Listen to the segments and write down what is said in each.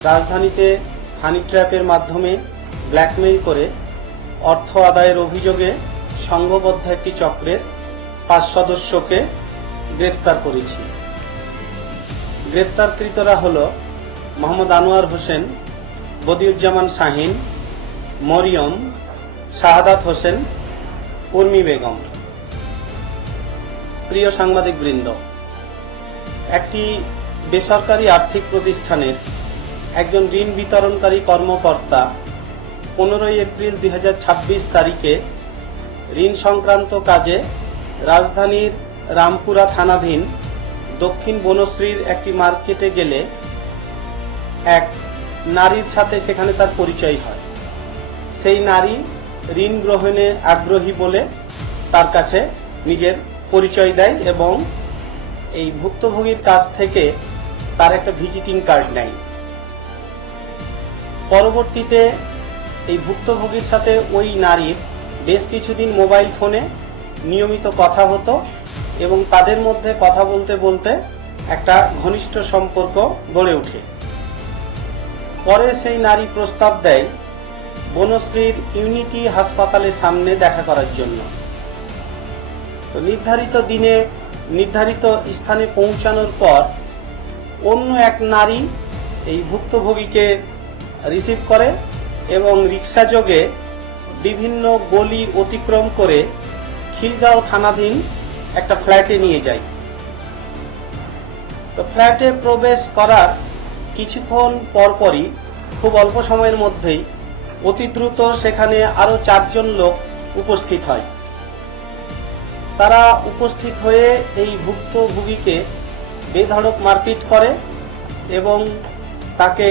রাজধানীতে হানি ট্র্যাপের মাধ্যমে ব্ল্যাকমেইল করে অর্থ আদায়ের অভিযোগে সংঘবদ্ধ একটি চক্রের 5 সদস্যকে গ্রেফতার করেছি। গ্রেফতারকৃতরা হল মোহাম্মদ আনোয়ার হোসেন, বদিউজ্জামান শাহিন, মরিয়ম, শাহাদাত হোসেন, উর্মি বেগম। প্রিয় সাংবাদিকবৃন্দ, একটি বেসরকারি আর্থিক প্রতিষ্ঠানের একজন ঋণ বিতরণকারী কর্মকর্তা 15 এপ্রিল 2026 তারিখে ঋণ সংক্রান্ত কাজে রাজধানীর রামপুরা থানাধীন দক্ষিণ বনশ্রীর একটি মার্কেটে গেলে এক নারীর সাথে সেখানে তার পরিচয় হয়। সেই নারী ঋণ গ্রহণে আগ্রহী বলে তার কাছে নিজের পরিচয় দেয় এবং এই ভুক্তভোগীর কাছ থেকে তার একটা ভিজিটিং কার্ড নেয়। পরবর্তীতে এই ভুক্তভোগীর সাথে ওই নারীর বেশ কিছুদিন মোবাইল ফোনে নিয়মিত কথা হতো এবং তাদের মধ্যে কথা বলতে বলতে একটা ঘনিষ্ঠ সম্পর্ক গড়ে ওঠে। পরে সেই নারী প্রস্তাব দেয় বনশ্রীর ইউনিটি হাসপাতালের সামনে দেখা করার জন্য। তো নির্ধারিত দিনে নির্ধারিত স্থানে পৌঁছানোর পর অন্য এক নারী এই ভুক্তভোগীকে রিসিভ করে এবং রিক্সা যোগে বিভিন্ন গলি অতিক্রম করে খিলগাঁও থানাধীন একটা ফ্ল্যাটে নিয়ে যায়। তো ফ্ল্যাটে প্রবেশ করার কিছুক্ষণ পরপরই খুব অল্প সময়ের মধ্যেই অতি দ্রুত সেখানে আরো 4 জন লোক উপস্থিত হয়। তারা উপস্থিত হয়ে এই ভুক্তভোগীকে বেধড়ক মারপিট করে এবং তাকে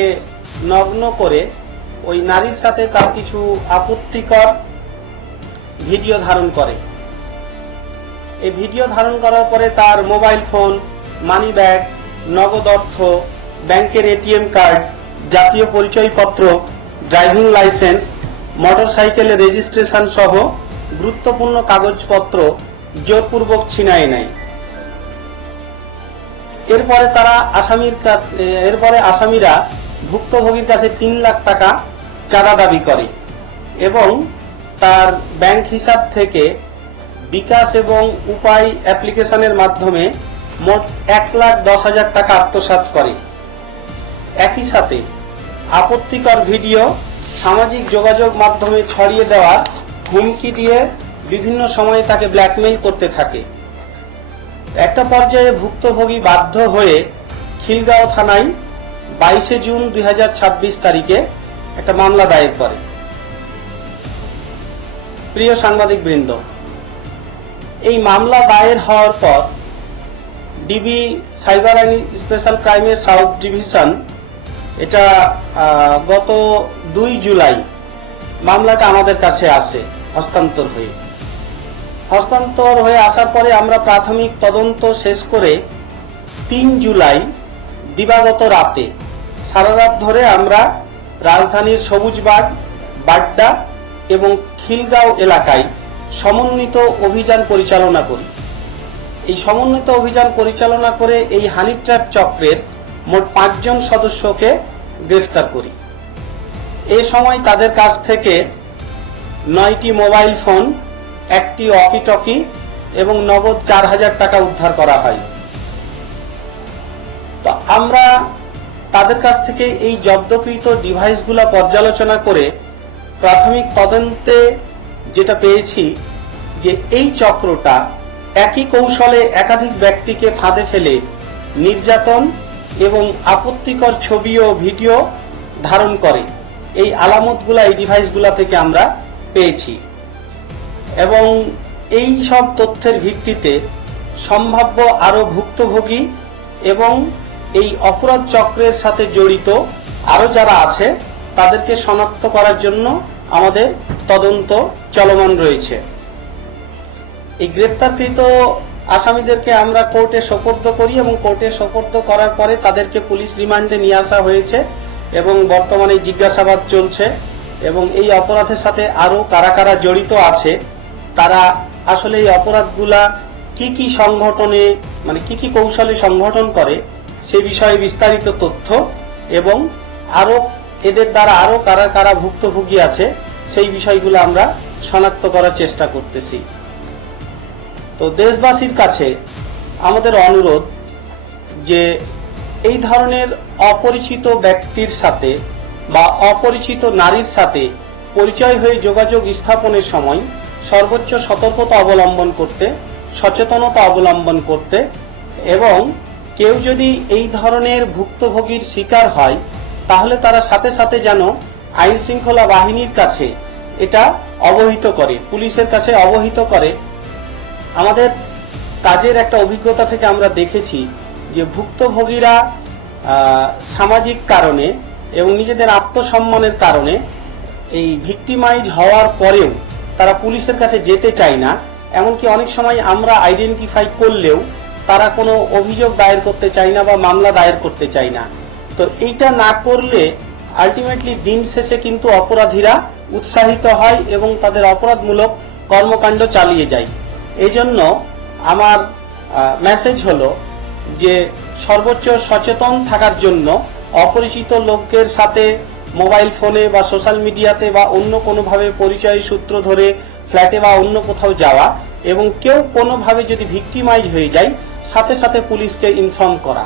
নগ্ন করে ওই নারীর সাথে তার কিছু আপত্তিকর ভিডিও ধারণ করে। এই ভিডিও ধারণ করার পরে তার মোবাইল ফোন, মানি ব্যাগ, নগদ অর্থ, ব্যাংকের এটিএম কার্ড, জাতীয় পরিচয়পত্র, ড্রাইভিং লাইসেন্স, মোটরসাইকেলের রেজিস্ট্রেশন সহ গুরুত্বপূর্ণ কাগজপত্র জোরপূর্বক ছিনায় নেয়। এরপরে আসামিরা ভুক্তভোগীর কাছে 3 লাখ টাকা চাঁদা দাবি করে এবং তার ব্যাংক হিসাব থেকে বিকাশ এবং উপায় অ্যাপ্লিকেশনের মাধ্যমে মোট 1,10,000 টাকা আত্মসাৎ করে। একই সাথে আপত্তিকর ভিডিও সামাজিক যোগাযোগ মাধ্যমে ছড়িয়ে দেওয়ার হুমকি দিয়ে বিভিন্ন সময়ে তাকে ব্ল্যাকমেইল করতে থাকে। একটা পর্যায়ে ভুক্তভোগী বাধ্য হয়ে খিলগাঁও থানায় 22 জুন 2026 তারিখে একটা মামলা দায়ের করে। প্রিয় সাংবাদিকবৃন্দ, এই মামলা দায়ের হওয়ার পর ডিবি সাইবার অ্যান্ড স্পেশাল ক্রাইমের সাউথ ডিভিশন এটা গত 2 জুলাই মামলাটা আমাদের কাছে আসে হস্তান্তর হয়ে আসার পরে আমরা প্রাথমিক তদন্ত শেষ করে 3 জুলাই দিবাগত রাতে সারা রাত ধরে আমরা রাজধানীর সবুজবাগ, বাড্ডা এবং খিলগাঁও এলাকায় সমন্বিত অভিযান পরিচালনা করি। এই সমন্বিত অভিযান পরিচালনা করে এই হানি ট্র্যাপ চক্রের মোট 5 জন সদস্যকে গ্রেফতার করি। এই সময় তাদের কাছ থেকে 9টি মোবাইল ফোন, 1টি ওয়াকি-টকি এবং নগদ 4,000 টাকা উদ্ধার করা হয়। তো আমরা তাদের কাছ থেকে এই জব্দকৃত ডিভাইসগুলো পর্যালোচনা করে প্রাথমিক তদন্তে যেটা পেয়েছি যে এই চক্রটা একই কৌশলে একাধিক ব্যক্তিকে ফাঁদে ফেলে নির্যাতন এবং আপত্তিকর ছবি ও ভিডিও ধারণ করে। এই আলামতগুলা এই ডিভাইসগুলা থেকে আমরা পেয়েছি এবং এই সব তথ্যের ভিত্তিতে সম্ভাব্য আরো ভুক্তভোগী এবং এই অপরাধ চক্রের সাথে জড়িত আরো যারা আছে তাদেরকে শনাক্ত করার জন্য আমাদের তদন্ত চলমান রয়েছে। এই গ্রেপ্তারকৃত আসামিদেরকে আমরা কোর্টে সোপর্দ করি এবং কোর্টে সোপর্দ করার পরে তাদেরকে পুলিশ রিমান্ডে নিয়ে আসা হয়েছে এবং বর্তমানে জিজ্ঞাসাবাদ চলছে এবং এই অপরাধের সাথে আরো কারা কারা জড়িত আছে, তারা আসলে এই অপরাধগুলা কি কি সংগঠনে কি কি কৌশলে সংগঠন করে সে বিষয়ে বিস্তারিত তথ্য এবং আরো এদের দ্বারা আরো কারা কারা ভুক্তভোগী আছে সেই বিষয়গুলো আমরা শনাক্ত করার চেষ্টা করতেছি। তো দেশবাসীর কাছে আমাদের অনুরোধ যে এই ধরনের অপরিচিত ব্যক্তির সাথে বা অপরিচিত নারীর সাথে পরিচয় হয়ে যোগাযোগ স্থাপনের সময় সর্বোচ্চ সতর্কতা অবলম্বন করতে, সচেতনতা অবলম্বন করতে এবং কেউ যদি এই ধরনের ভুক্তভোগীর শিকার হয় তাহলে তারা সাথে সাথে যেন আইন শৃঙ্খলা বাহিনীর কাছে এটা অবহিত করে, পুলিশের কাছে অবহিত করে। আমাদের কাজের একটা অভিজ্ঞতা থেকে আমরা দেখেছি যে ভুক্তভোগীরা সামাজিক কারণে এবং নিজেদের আত্মসম্মানের কারণে এই ভিক্টিমাইজ হওয়ার পরেও তারা পুলিশের কাছে যেতে চায় না। এমনকি অনেক সময় আমরা আইডেন্টিফাই করলেও তারা কোনো অভিযোগ দায়ের করতে চায় না বা মামলা দায়ের করতে চায় না। তো এইটা না করলে আলটিমেটলি দিন শেষে কিন্তু অপরাধীরা উৎসাহিত হয় এবং তাদের অপরাধমূলক কর্মকাণ্ড চালিয়ে যায়। এই জন্য আমার মেসেজ হলো যে সর্বোচ্চ সচেতন থাকার জন্য অপরিচিত লোকের সাথে মোবাইল ফোনে বা সোশ্যাল মিডিয়াতে বা অন্য কোনোভাবে পরিচয় সূত্র ধরে ফ্ল্যাটে বা অন্য কোথাও যাওয়া এবং কেউ কোনোভাবে যদি ভিক্টিমাইজ হয়ে যায় সাথে সাথে পুলিশকে ইনফর্ম করা।